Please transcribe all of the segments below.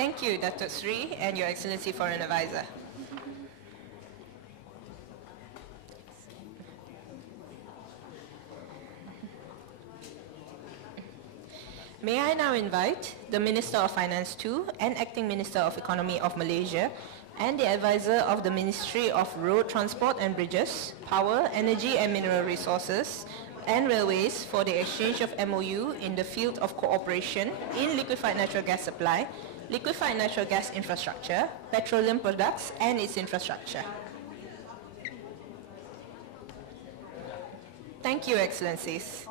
Thank you, Dr. Sri and Your Excellency Foreign Advisor. May I now invite the Minister of Finance II and Acting Minister of Economy of Malaysia and the Advisor of the Ministry of Road Transport and Bridges, Power, Energy and Mineral Resources and Railways for the exchange of MOU in the field of cooperation in liquefied natural gas supply, liquefied natural gas infrastructure, petroleum products and its infrastructure. Thank you, Excellencies.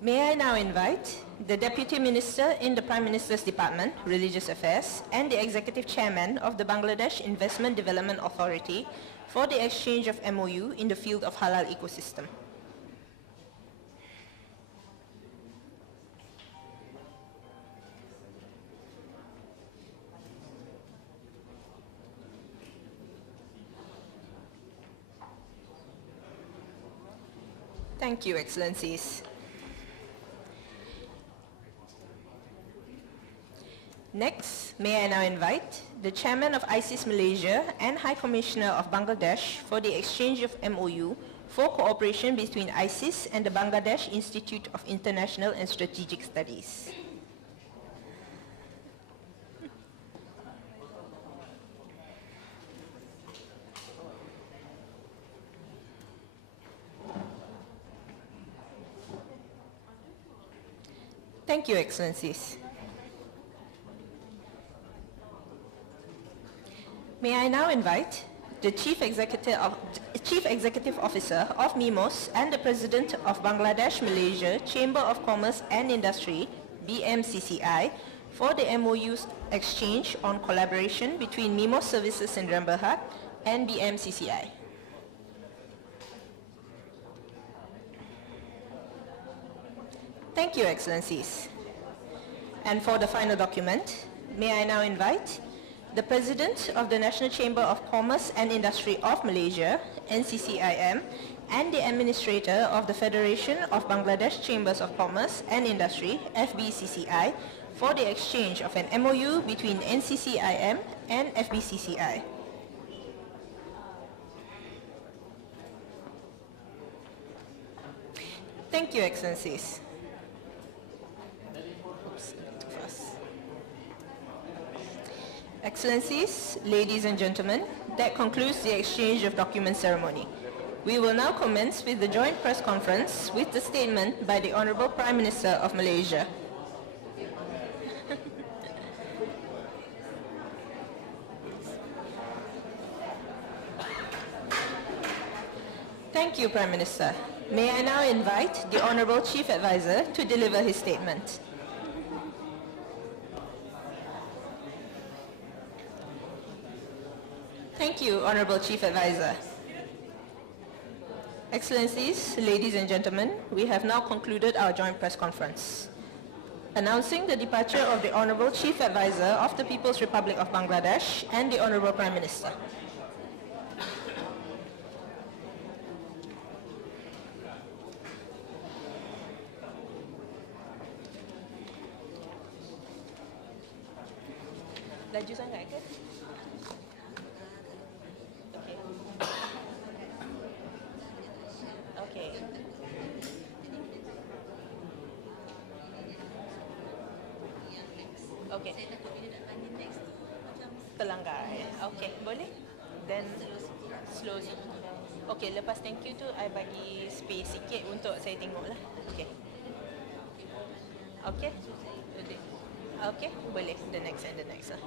May I now invite the Deputy Minister in the Prime Minister's Department, Religious Affairs, and the Executive Chairman of the Bangladesh Investment Development Authority for the exchange of MOU in the field of halal ecosystem. Thank you, Excellencies. Next, may I now invite the Chairman of ISIS Malaysia and High Commissioner of Bangladesh for the exchange of MOU for cooperation between ISIS and the Bangladesh Institute of International and Strategic Studies. Thank you, Excellencies. May I now invite the Chief Executive Officer of MIMOS and the President of Bangladesh Malaysia Chamber of Commerce and Industry, BMCCI, for the MOU's exchange on collaboration between MIMOS Services in Berhad and BMCCI. Thank you, Excellencies. And for the final document, may I now invite the President of the National Chamber of Commerce and Industry of Malaysia, NCCIM, and the Administrator of the Federation of Bangladesh Chambers of Commerce and Industry, FBCCI, for the exchange of an MOU between NCCIM and FBCCI. Thank you, Excellencies. Excellencies, ladies and gentlemen, that concludes the exchange of document ceremony. We will now commence with the joint press conference with the statement by the Honorable Prime Minister of Malaysia. Thank you, Prime Minister. May I now invite the Honorable Chief Advisor to deliver his statement. Thank you, Honorable Chief Advisor. Excellencies, ladies and gentlemen, we have now concluded our joint press conference. Announcing the departure of the Honorable Chief Advisor of the People's Republic of Bangladesh and the Honorable Prime Minister. Laju sangat ke? Okay. Okay. Terlanggar. Okay, boleh? Then slowly. Okay, lepas thank you tu, I bagi space sikit untuk saya tengok lah. Okay. Okay? Okay, boleh. The next and the next lah.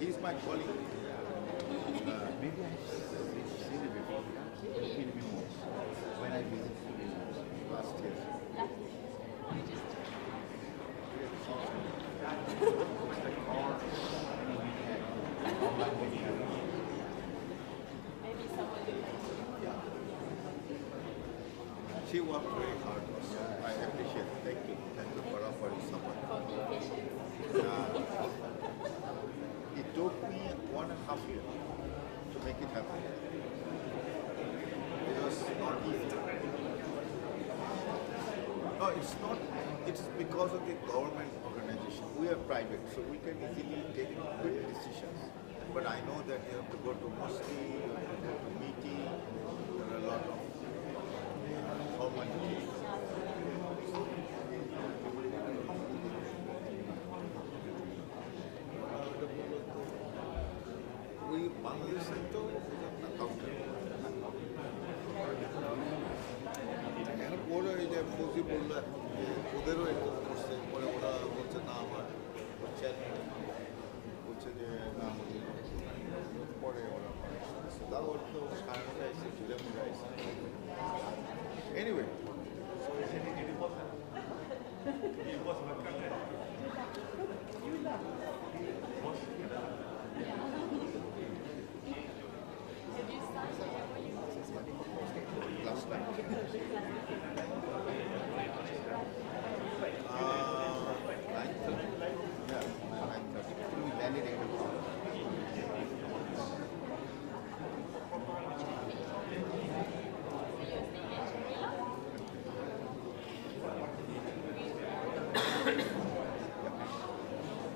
he's my colleague. Maybe I've seen it before. When I visited last year. She worked very hard. I appreciate it. Thank you. Thank you for offering support. It took me 1.5 years to make it happen. It was not easy. No, it's not. It's because of the government organization. We are private, so we can easily take quick decisions. But I know that you have to go to mosque, you have to go to meeting, there are a lot of formalities. We Bangladesh to ওরা এই যে ফৌজি বললো ওদেরও এরকম করছে পরে ওরা বলছে না আমার বলছে যে না পরে ওরা তা ওর তো সারাটা এসে ঝুলে মুড়ে এসে anyway last night.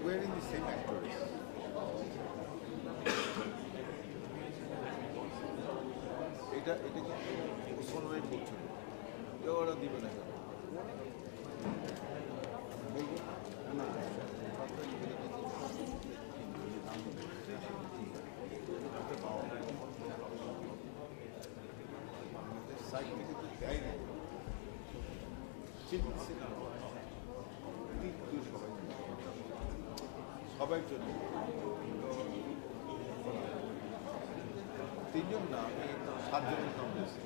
We're in the same actors. এটা কিন্তু ওসমানভাই বলছিল যে ওরা দিবে না বলবো না সাইড থেকে তো দেয় না চিনছে না সবাই জন্য তিনজন না আমি 7 জনের নাম দিয়েছি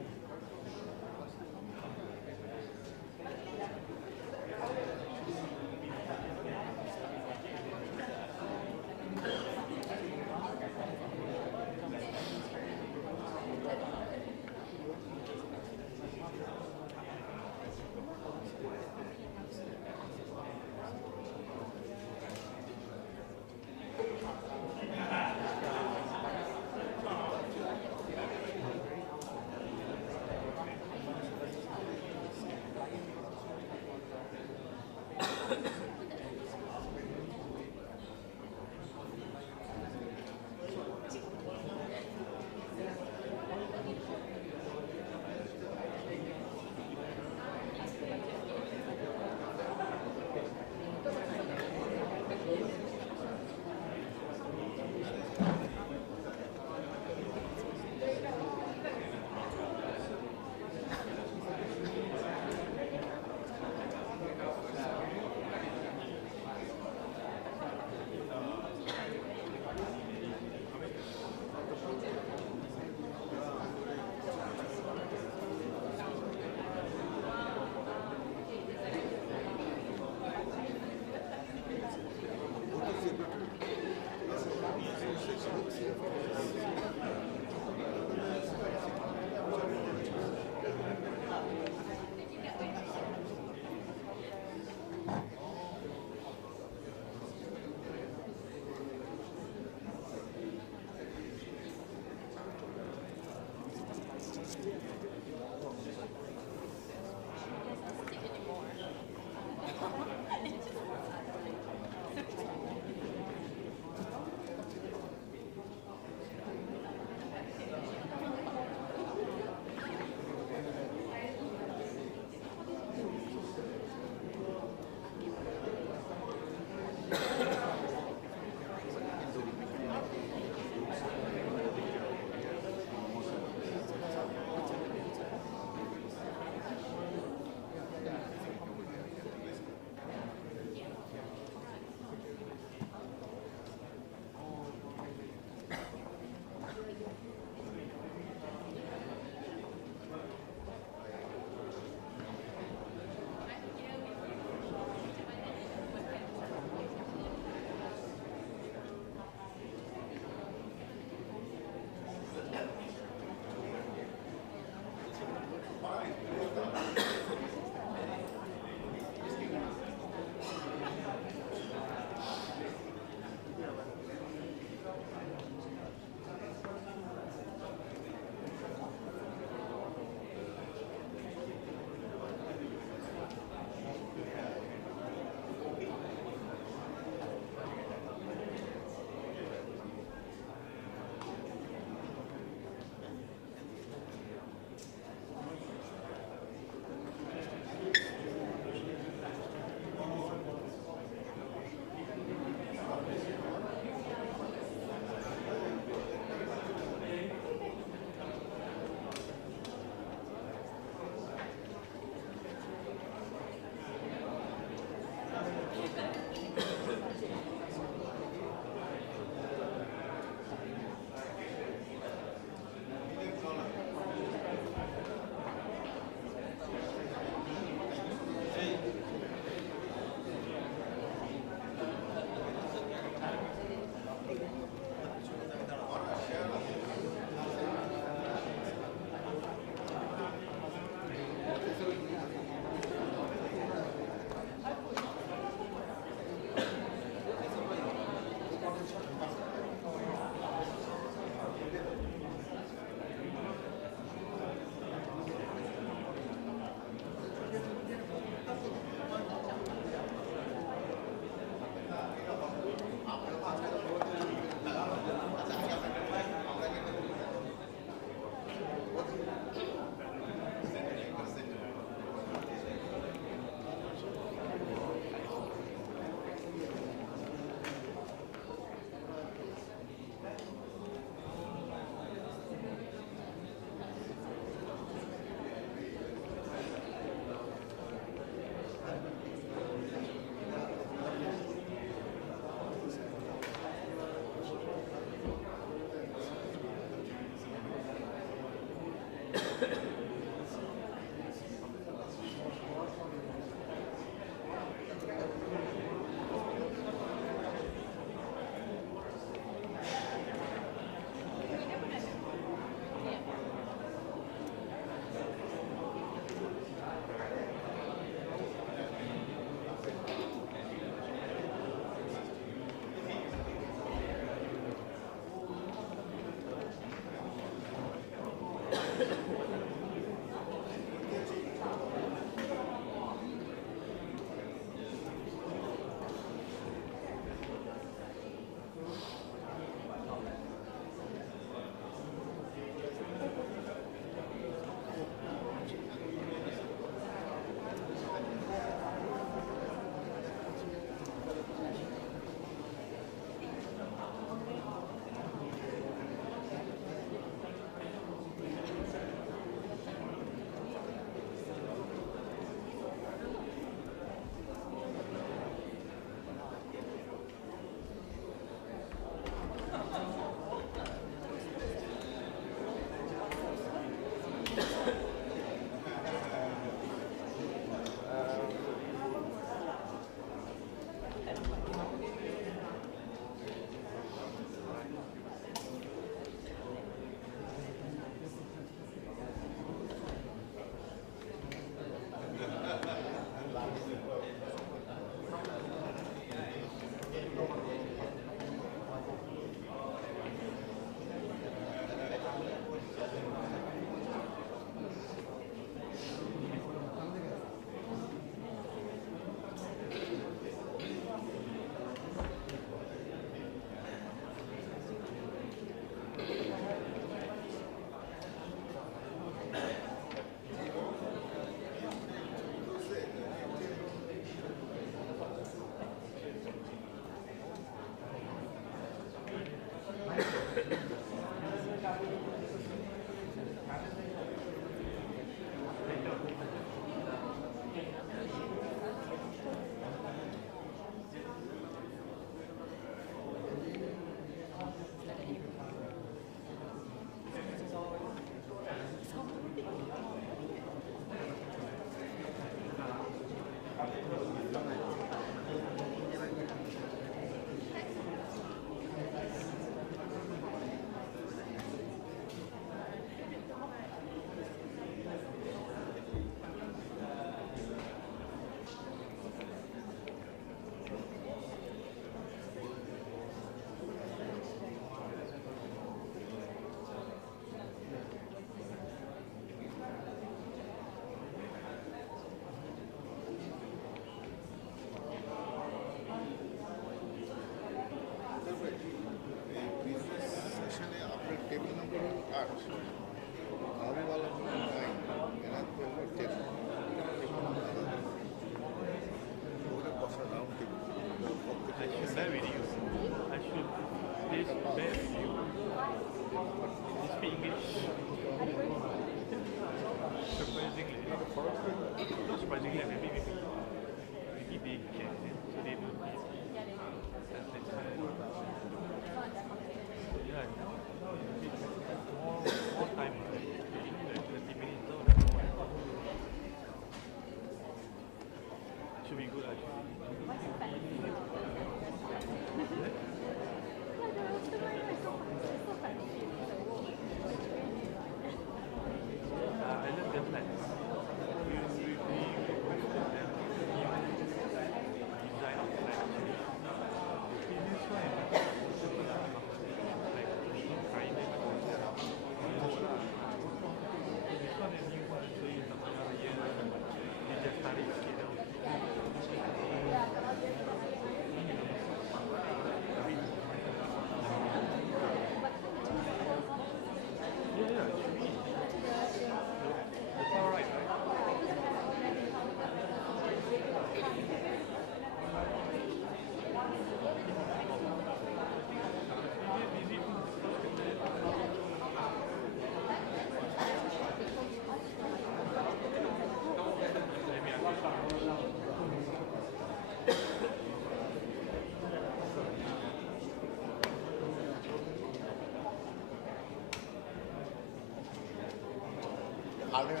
Already,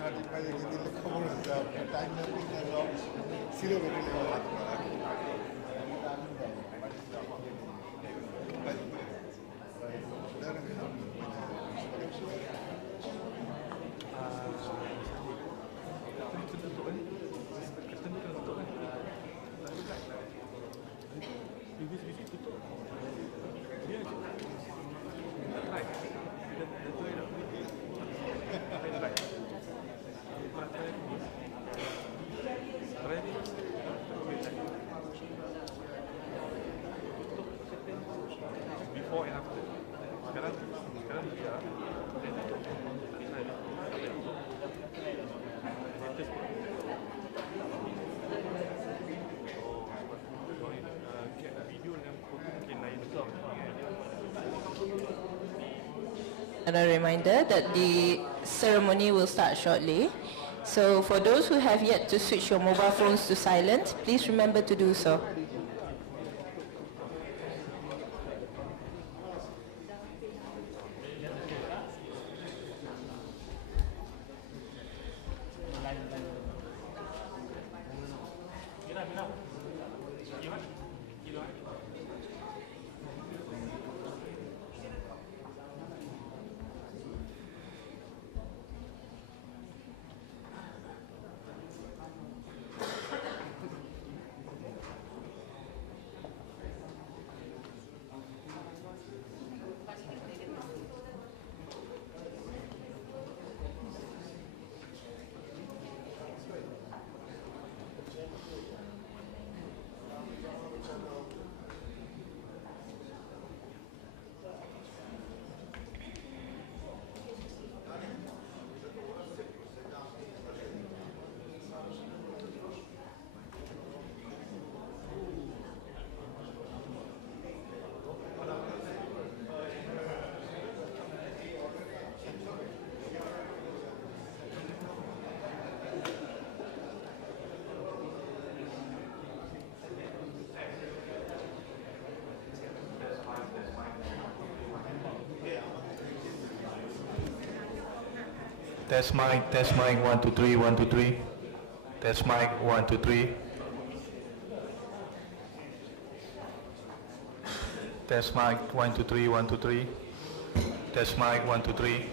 time zero Another reminder that the ceremony will start shortly. So for those who have yet to switch your mobile phones to silent, please remember to do so. Test mic, 1, 2, 3, 1, 2, 3. Test mic, 1, 2, 3. Test mic, 1, 2, 3, 1, 2, 3. Test mic, 1, 2, 3.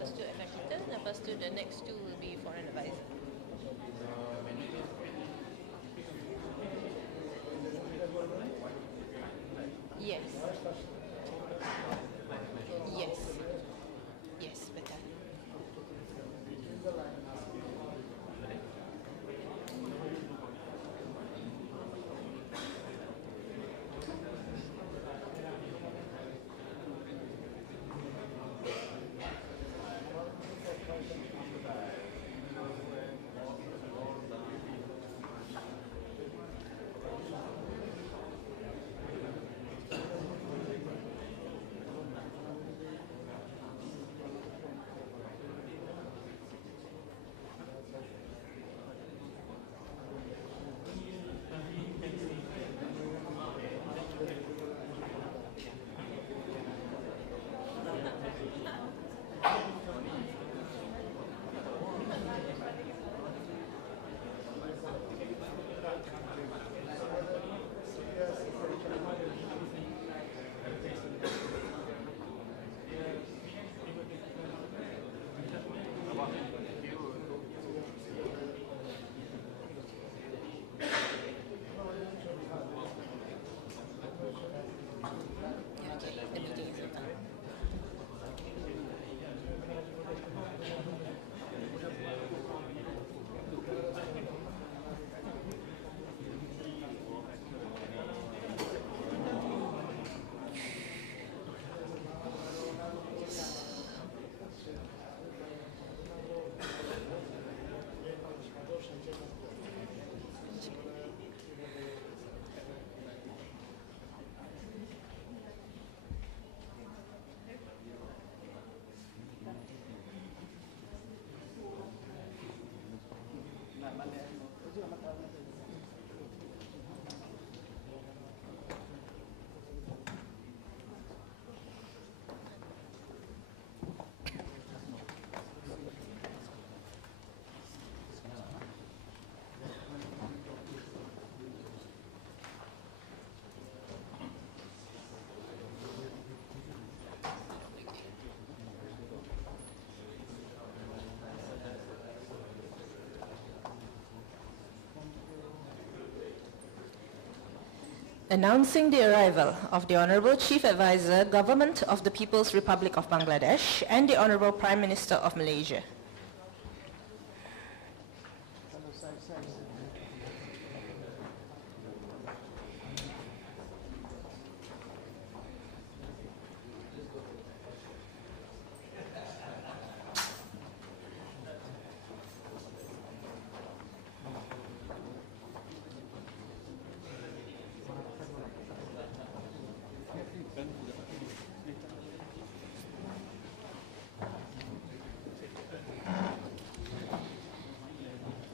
First two executive, lepas tu the next two will be foreign advisor. Yes. Yes. Yes, betul. Announcing the arrival of the Honorable Chief Advisor, Government of the People's Republic of Bangladesh, and the Honorable Prime Minister of Malaysia.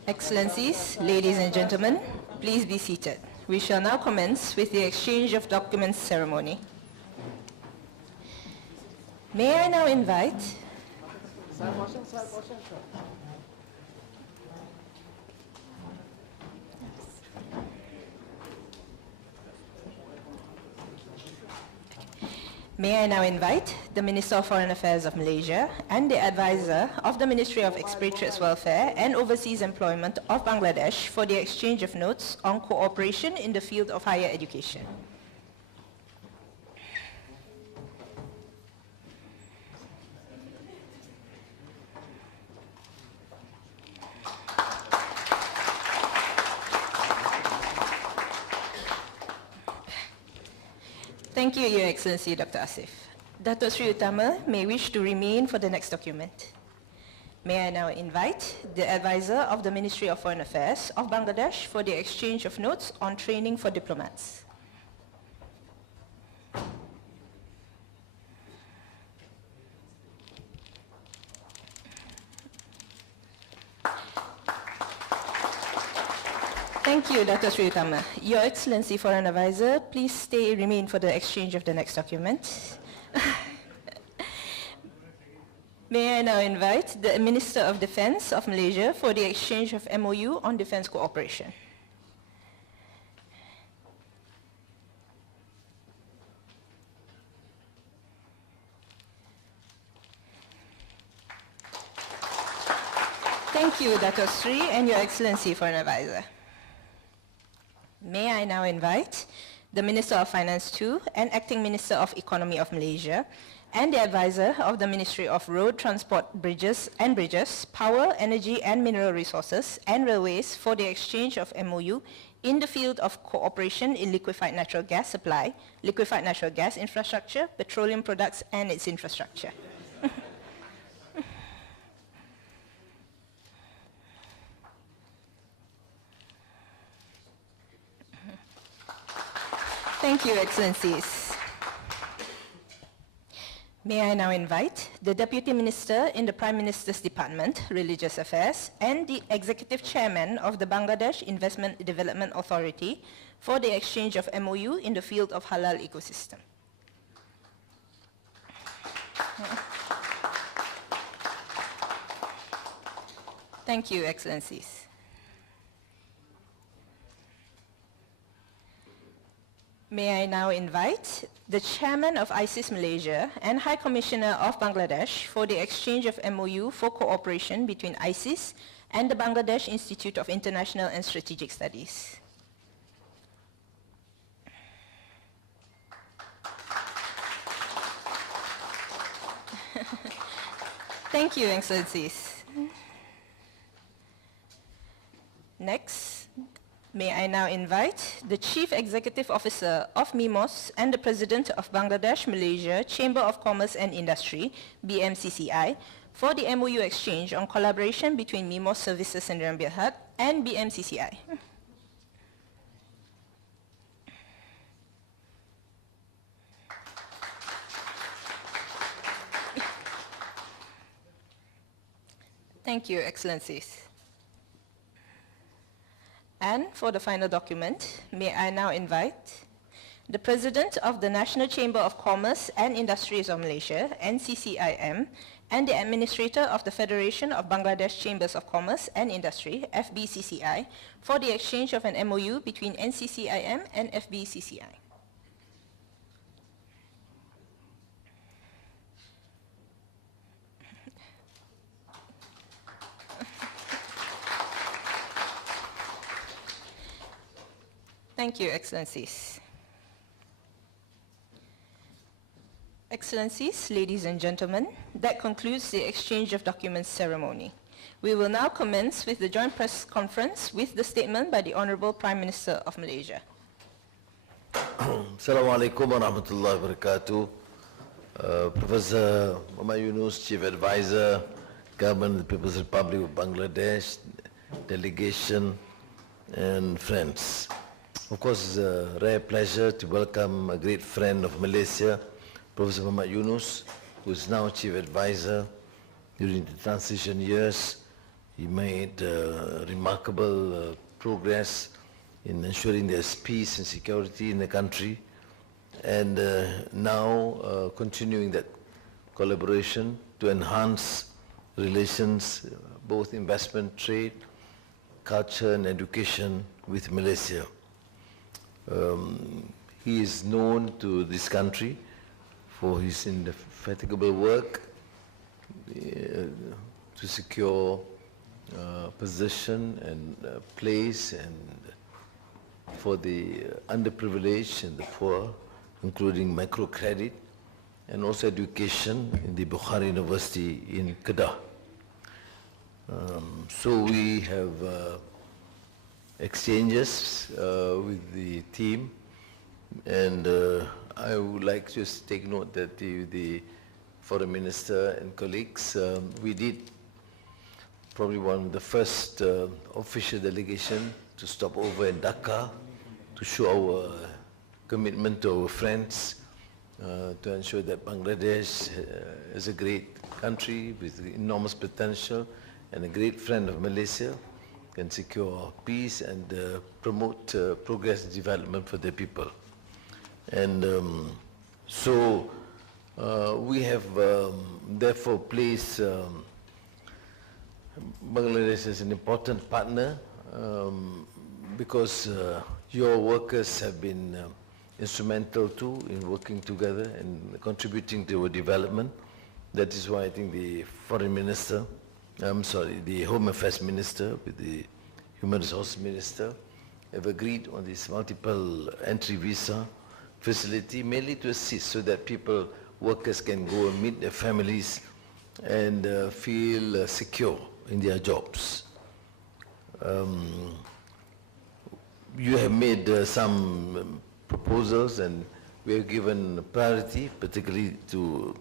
Excellencies, ladies and gentlemen, please be seated. We shall now commence with the exchange of documents ceremony. May I now invite the Minister of Foreign Affairs of Malaysia and the Advisor of the Ministry of Expatriates Welfare and Overseas Employment of Bangladesh for the exchange of notes on cooperation in the field of higher education. Thank you, Your Excellency, Dr. Asif. Dato Sri Utama may wish to remain for the next document. May I now invite the Advisor of the Ministry of Foreign Affairs of Bangladesh for the exchange of notes on training for diplomats. Thank you, Dr. Sri Utama. Your Excellency, Foreign Advisor, please remain for the exchange of the next document. May I now invite the Minister of Defense of Malaysia for the exchange of MOU on defense cooperation. Thank you, Dr. Sri and Your Excellency, for an advisor. May I now invite the Minister of Finance II and Acting Minister of Economy of Malaysia and the advisor of the Ministry of Road, Transport, Bridges, Power, Energy and Mineral Resources and Railways for the exchange of MOU in the field of cooperation in liquefied natural gas supply, liquefied natural gas infrastructure, petroleum products and its infrastructure. Thank you, Excellencies. May I now invite the Deputy Minister in the Prime Minister's Department, Religious Affairs, and the Executive Chairman of the Bangladesh Investment Development Authority for the exchange of MOU in the field of halal ecosystem. Thank you, Excellencies. May I now invite the Chairman of ISIS Malaysia and High Commissioner of Bangladesh for the exchange of MOU for cooperation between ISIS and the Bangladesh Institute of International and Strategic Studies. Thank you, Excellencies. Next, may I now invite the Chief Executive Officer of MIMOS and the President of Bangladesh Malaysia Chamber of Commerce and Industry, BMCCI, for the MOU exchange on collaboration between MIMOS Services and Berhad and BMCCI. Thank you, Excellencies. And for the final document, may I now invite the President of the National Chamber of Commerce and Industries of Malaysia, NCCIM, and the Administrator of the Federation of Bangladesh Chambers of Commerce and Industry, FBCCI, for the exchange of an MOU between NCCIM and FBCCI. Thank you, Excellencies. Excellencies, ladies and gentlemen, that concludes the exchange of documents ceremony. We will now commence with the joint press conference with the statement by the Honorable Prime Minister of Malaysia. Assalamu alaikum wa rahmatullahi wa barakatuh. Professor Muhammad Yunus, Chief Advisor, Government of the People's Republic of Bangladesh, delegation, and friends. Of course, it's a rare pleasure to welcome a great friend of Malaysia, Professor Muhammad Yunus, who is now Chief Advisor. During the transition years, he made remarkable progress in ensuring there's peace and security in the country, and now continuing that collaboration to enhance relations, both investment, trade, culture, and education with Malaysia. He is known to this country for his indefatigable work to secure position and place and for the underprivileged and the poor, including microcredit and also education in the Bukhari University in Kedah. So we have exchanges with the team, and I would like to just take note that the Foreign Minister and colleagues, we did probably one of the first official delegation to stop over in Dhaka to show our commitment to our friends, to ensure that Bangladesh is a great country with enormous potential and a great friend of Malaysia, can secure peace and promote progress and development for their people. And so we have therefore placed Bangladesh as an important partner because your workers have been instrumental too in working together and contributing to our development. That is why I think the Foreign Minister the Home Affairs Minister with the Human Resources Minister have agreed on this multiple entry visa facility, mainly to assist so that workers can go and meet their families and feel secure in their jobs. You have made some proposals, and we have given priority, particularly to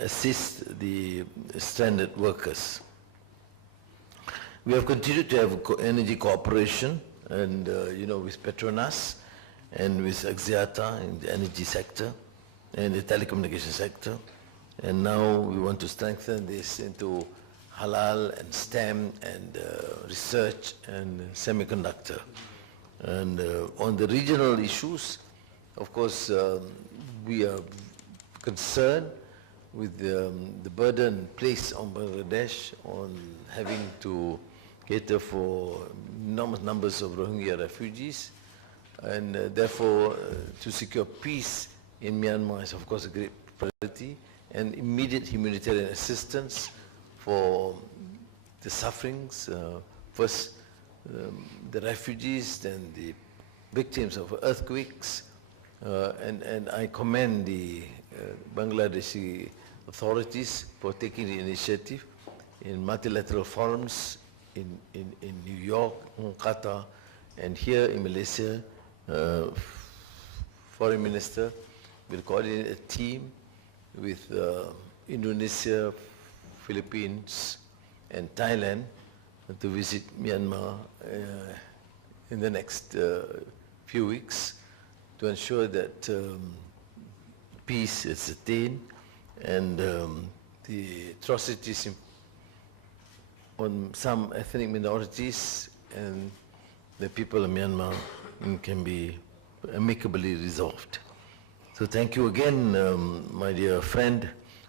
assist the stranded workers. We have continued to have energy cooperation, and with Petronas and with Axiata in the energy sector and the telecommunication sector. And now we want to strengthen this into halal and STEM and research and semiconductor. And on the regional issues, of course, we are concerned with the burden placed on Bangladesh on having to cater for enormous numbers of Rohingya refugees. And therefore, to secure peace in Myanmar is, of course, a great priority, and immediate humanitarian assistance for the sufferings, first the refugees, then the victims of earthquakes, and I commend the Bangladeshi authorities for taking the initiative in multilateral forums in New York, Qatar, and here in Malaysia. Foreign Minister will coordinate a team with Indonesia, Philippines, and Thailand to visit Myanmar in the next few weeks to ensure that peace is attained and the atrocities on some ethnic minorities and the people of Myanmar can be amicably resolved. So thank you again, my dear friend,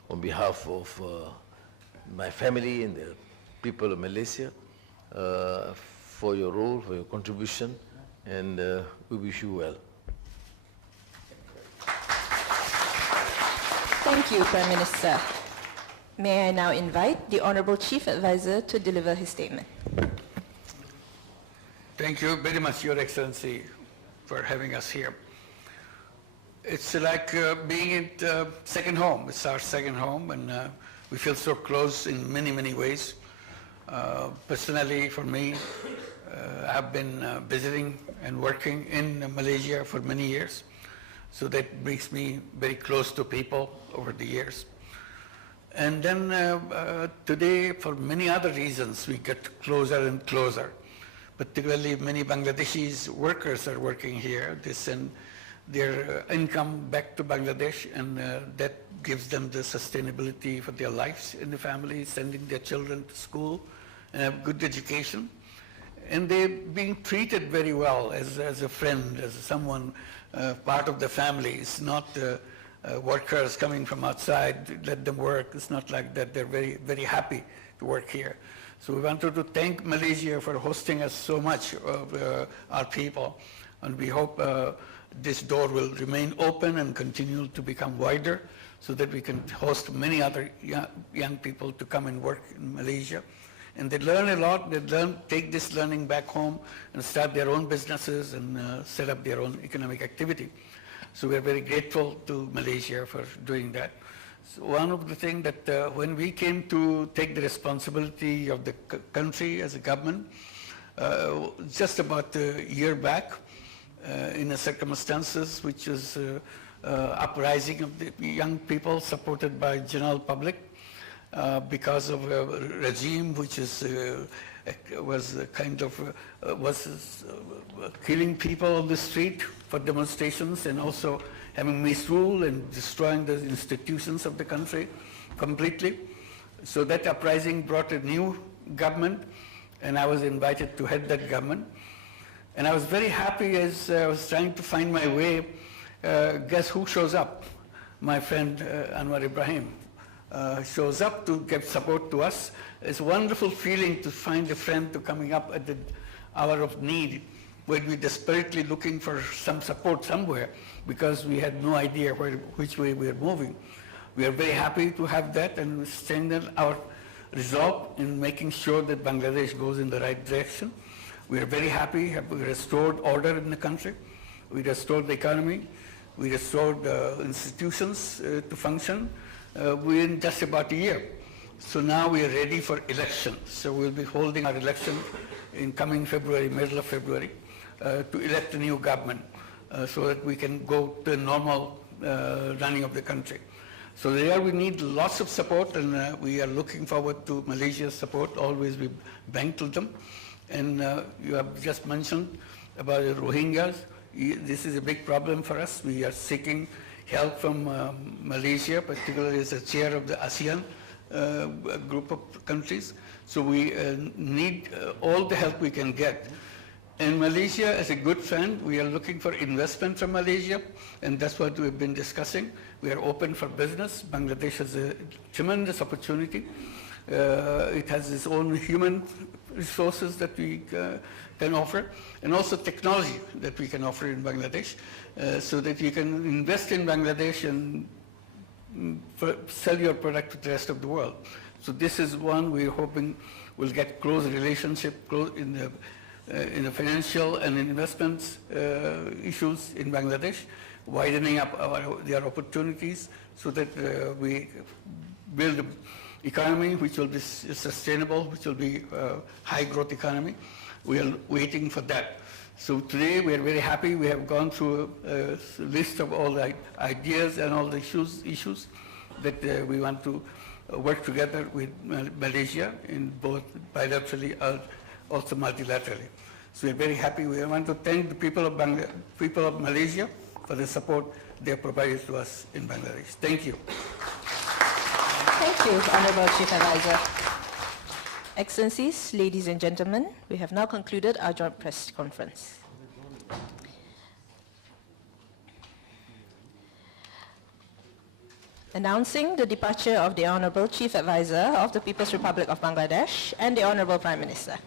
on behalf of my family and the people of Malaysia, for your role, for your contribution, and we wish you well. Thank you, Prime Minister. May I now invite the Honorable Chief Advisor to deliver his statement. Thank you very much, Your Excellency, for having us here. It's like being at second home. It's our second home, and we feel so close in many, many ways. Personally, for me, I've been visiting and working in Malaysia for many years, so that brings me very close to people over the years. And then today, for many other reasons, we get closer and closer. Particularly, many Bangladeshi workers are working here. They send their income back to Bangladesh, and that gives them the sustainability for their lives in the family, sending their children to school and have good education. And they're being treated very well as a friend, as someone part of the family. It's not workers coming from outside, let them work. It's not like that. They're very, very happy to work here. So we wanted to thank Malaysia for hosting us so much of our people, and we hope this door will remain open and continue to become wider so that we can host many other young people to come and work in Malaysia. And they learn a lot. They take this learning back home and start their own businesses and set up their own economic activity. So we're very grateful to Malaysia for doing that. So one of the things that when we came to take the responsibility of the country as a government, just about a year back, in the circumstances which was uprising of the young people supported by general public because of a regime which is was kind of killing people on the street for demonstrations and also having misrule and destroying the institutions of the country completely. So that uprising brought a new government, and I was invited to head that government. And I was very happy as I was trying to find my way. Guess who shows up? My friend Anwar Ibrahim shows up to give support to us. It's a wonderful feeling to find a friend to coming up at the hour of need when we're desperately looking for some support somewhere because we had no idea which way we were moving. We are very happy to have that and strengthen our resolve in making sure that Bangladesh goes in the right direction. We are very happy. We restored order in the country. We restored the economy. We restored institutions to function within just about a year. So now we are ready for elections. So we'll be holding our election in coming February, middle of February, to elect a new government so that we can go to the normal running of the country. So there we need lots of support, and we are looking forward to Malaysia's support. Always we bank to them. And you have just mentioned about the Rohingyas. This is a big problem for us. We are seeking help from Malaysia, particularly as the chair of the ASEAN group of countries. So we need all the help we can get. And Malaysia, as a good friend, we are looking for investment from Malaysia, and that's what we've been discussing. We are open for business. Bangladesh has a tremendous opportunity. It has its own human resources that we can offer, and also technology that we can offer in Bangladesh, so that you can invest in Bangladesh and sell your product to the rest of the world. So this is one we're hoping will get close relationship in the financial and investments issues in Bangladesh, widening up their opportunities so that we build an economy which will be sustainable, which will be a high growth economy. We are waiting for that. So today we are very happy. We have gone through a list of all the ideas and all the issues that we want to work together with Malaysia in both bilaterally and also multilaterally. So we are very happy. We want to thank the people of Malaysia for the support they have provided to us in Bangladesh. Thank you. Thank you, Honorable Chief Advisor. Excellencies, ladies and gentlemen, we have now concluded our joint press conference. Announcing the departure of the Honorable Chief Advisor of the People's Republic of Bangladesh and the Honorable Prime Minister.